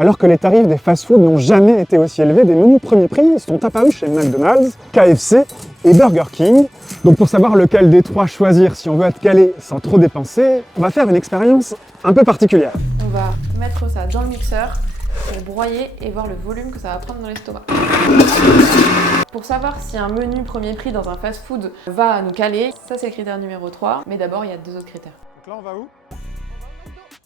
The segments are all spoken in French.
Alors que les tarifs des fast-foods n'ont jamais été aussi élevés, des menus premier prix sont apparus chez McDonald's, KFC et Burger King. Donc pour savoir lequel des trois choisir si on veut être calé sans trop dépenser, on va faire une expérience un peu particulière. On va mettre ça dans le mixeur pour broyer et voir le volume que ça va prendre dans l'estomac. Pour savoir si un menu premier prix dans un fast-food va nous caler, ça c'est le critère numéro 3, mais d'abord il y a 2 autres critères. Donc là on va où?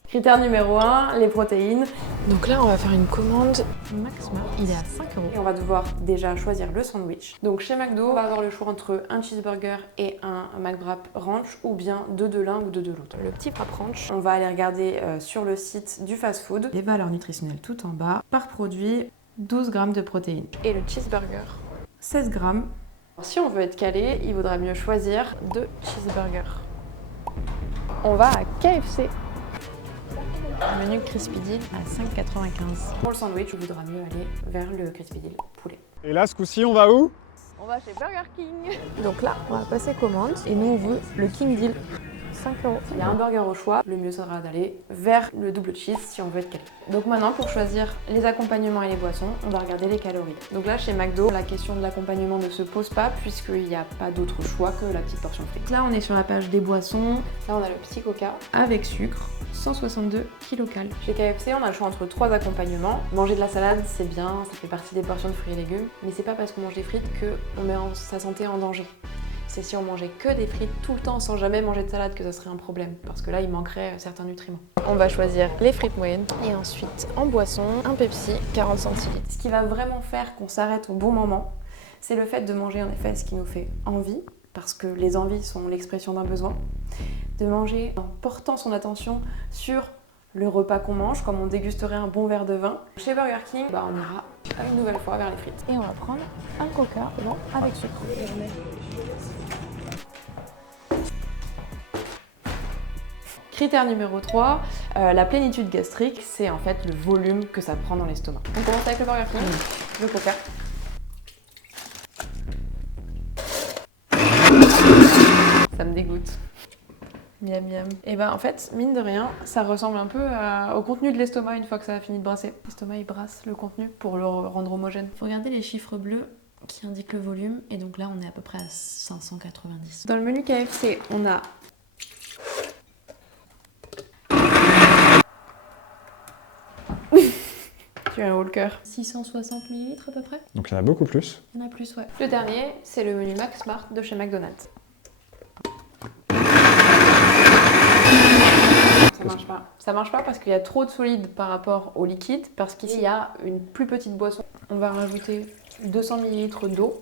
Critère numéro 1, les protéines. Donc là, on va faire une commande Maxmart. Il est à 5 €. Et on va devoir déjà choisir le sandwich. Donc chez McDo, on va avoir le choix entre un cheeseburger et un McWrap Ranch ou bien 2 de l'un ou 2 de l'autre. Le petit wrap ranch, on va aller regarder sur le site du fast-food les valeurs nutritionnelles tout en bas. Par produit, 12 grammes de protéines. Et le cheeseburger, 16 grammes. Si on veut être calé, il vaudra mieux choisir 2 cheeseburgers. On va à KFC. Le menu Crispy Deal à 5,95 €. Pour le sandwich, il vaudra mieux aller vers le Crispy Deal poulet. Et là ce coup-ci on va où? On va chez Burger King. Donc là, on va passer commande et nous on veut le King Deal. 5 €. Il y a un burger au choix, le mieux sera d'aller vers le double cheese si on veut être calé. Donc maintenant, pour choisir les accompagnements et les boissons, on va regarder les calories. Donc là, chez McDo, la question de l'accompagnement ne se pose pas puisqu'il n'y a pas d'autre choix que la petite portion frites. Là, on est sur la page des boissons. Là, on a le petit coca avec sucre, 162 kcal. Chez KFC, on a le choix entre 3 accompagnements. Manger de la salade, c'est bien, ça fait partie des portions de fruits et légumes, mais c'est pas parce qu'on mange des frites qu'on met sa santé en danger. C'est si on mangeait que des frites tout le temps sans jamais manger de salade que ça serait un problème, parce que là il manquerait certains nutriments. On va choisir les frites moyennes et ensuite en boisson, un Pepsi 40 centilitres. Ce qui va vraiment faire qu'on s'arrête au bon moment, c'est le fait de manger en effet ce qui nous fait envie, parce que les envies sont l'expression d'un besoin, de manger en portant son attention sur le repas qu'on mange, comme on dégusterait un bon verre de vin. Chez Burger King, on ira une nouvelle fois vers les frites. Et on va prendre un coca blanc avec sucre. Critère numéro 3, la plénitude gastrique, c'est en fait le volume que ça prend dans l'estomac. On commence avec le Burger King, le coca. Ça me dégoûte. Miam miam. Et en fait, mine de rien, ça ressemble un peu au contenu de l'estomac une fois que ça a fini de brasser. L'estomac il brasse le contenu pour le rendre homogène. Faut regarder les chiffres bleus qui indiquent le volume et donc là on est à peu près à 590. Dans le menu KFC, on a tu as un Walker. 660 ml à peu près. Donc il y en a beaucoup plus. Il y en a plus, ouais. Le dernier, c'est le menu Maxmart de chez McDonald's. Ça marche pas. Ça marche pas parce qu'il y a trop de solide par rapport au liquide, parce qu'ici il y a une plus petite boisson. On va rajouter 200 ml d'eau.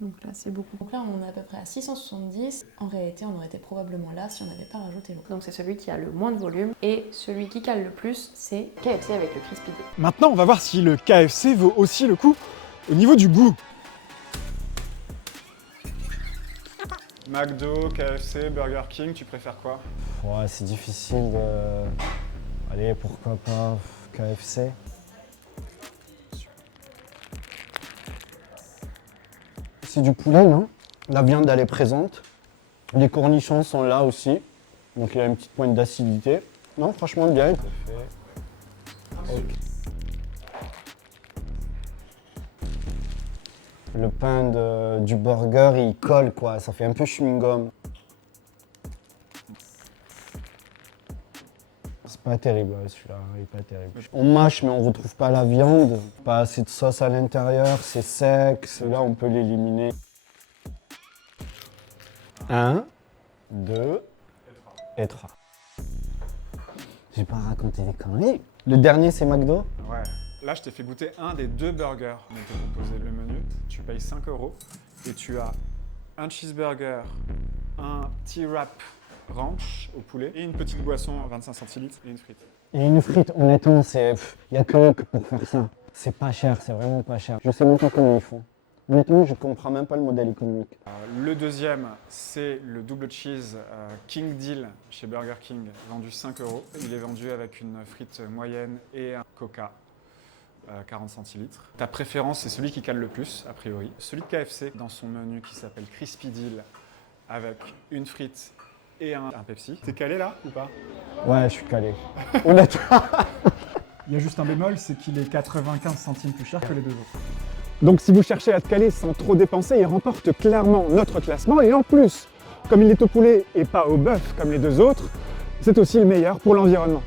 Donc là c'est beaucoup. Donc là on est à peu près à 670. En réalité on aurait été probablement là si on n'avait pas rajouté l'eau. Donc c'est celui qui a le moins de volume et celui qui cale le plus c'est KFC avec le Crispy Deal. Maintenant on va voir si le KFC vaut aussi le coup au niveau du goût. McDo, KFC, Burger King, tu préfères quoi? Ouais, c'est difficile de... Allez, pourquoi pas KFC. C'est du poulet, non? La viande, elle est présente. Les cornichons sont là aussi. Donc il y a une petite pointe d'acidité. Non, franchement, bien. Okay. Le pain du burger, il colle, quoi. Ça fait un peu chewing-gum. C'est pas terrible, celui-là, il est pas terrible. On mâche, mais on retrouve pas la viande. Pas assez de sauce à l'intérieur, c'est sec. Ceux-là, on peut l'éliminer. 1, 2 et 3. J'ai pas raconté des conneries. Le dernier, c'est McDo? Ouais. Là, je t'ai fait goûter un des 2 burgers dont t'es proposé le menu. Tu payes 5 € et tu as un cheeseburger, un T-Wrap Ranch au poulet et une petite boisson 25 centilitres et une frite. Et une frite, honnêtement, il n'y a que pour faire ça. C'est pas cher, c'est vraiment pas cher. Je sais même pas comment ils font. Honnêtement, je comprends même pas le modèle économique. Le deuxième, c'est le double cheese King Deal chez Burger King, vendu 5 €. Il est vendu avec une frite moyenne et un coca. 40 centilitres. Ta préférence, c'est celui qui cale le plus, a priori. Celui de KFC, dans son menu qui s'appelle Crispy Deal, avec une frite et un Pepsi. T'es calé là ou pas? Ouais, je suis calé. Honnêtement. Il y a juste un bémol, c'est qu'il est 95 centimes plus cher que les deux autres. Donc si vous cherchez à te caler sans trop dépenser, il remporte clairement notre classement. Et en plus, comme il est au poulet et pas au bœuf comme les deux autres, c'est aussi le meilleur pour l'environnement.